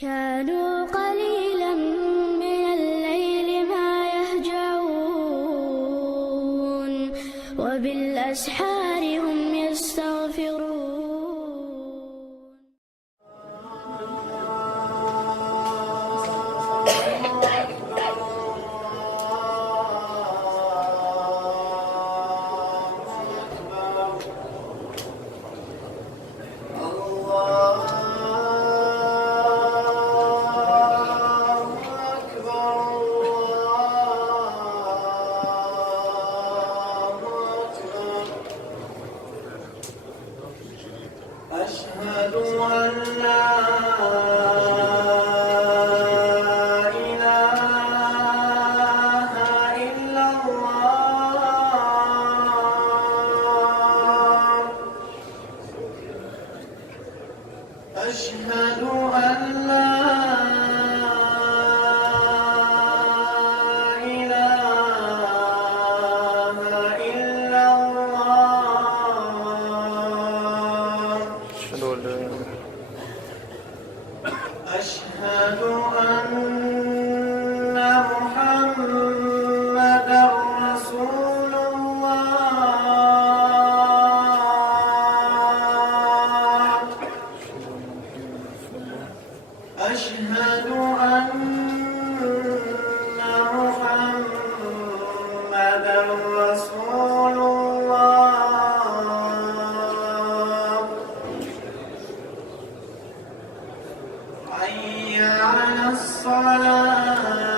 كانوا قليلا من الليل ما يهجعون وبالأسحار هم يستغفرون. أشهد أن لا إله إلا الله. أشهد أن لا إله إلا الله. أشهد أن محمدًا رسول الله. أشهد أن محمدًا رسول الله. حي على الصلاة.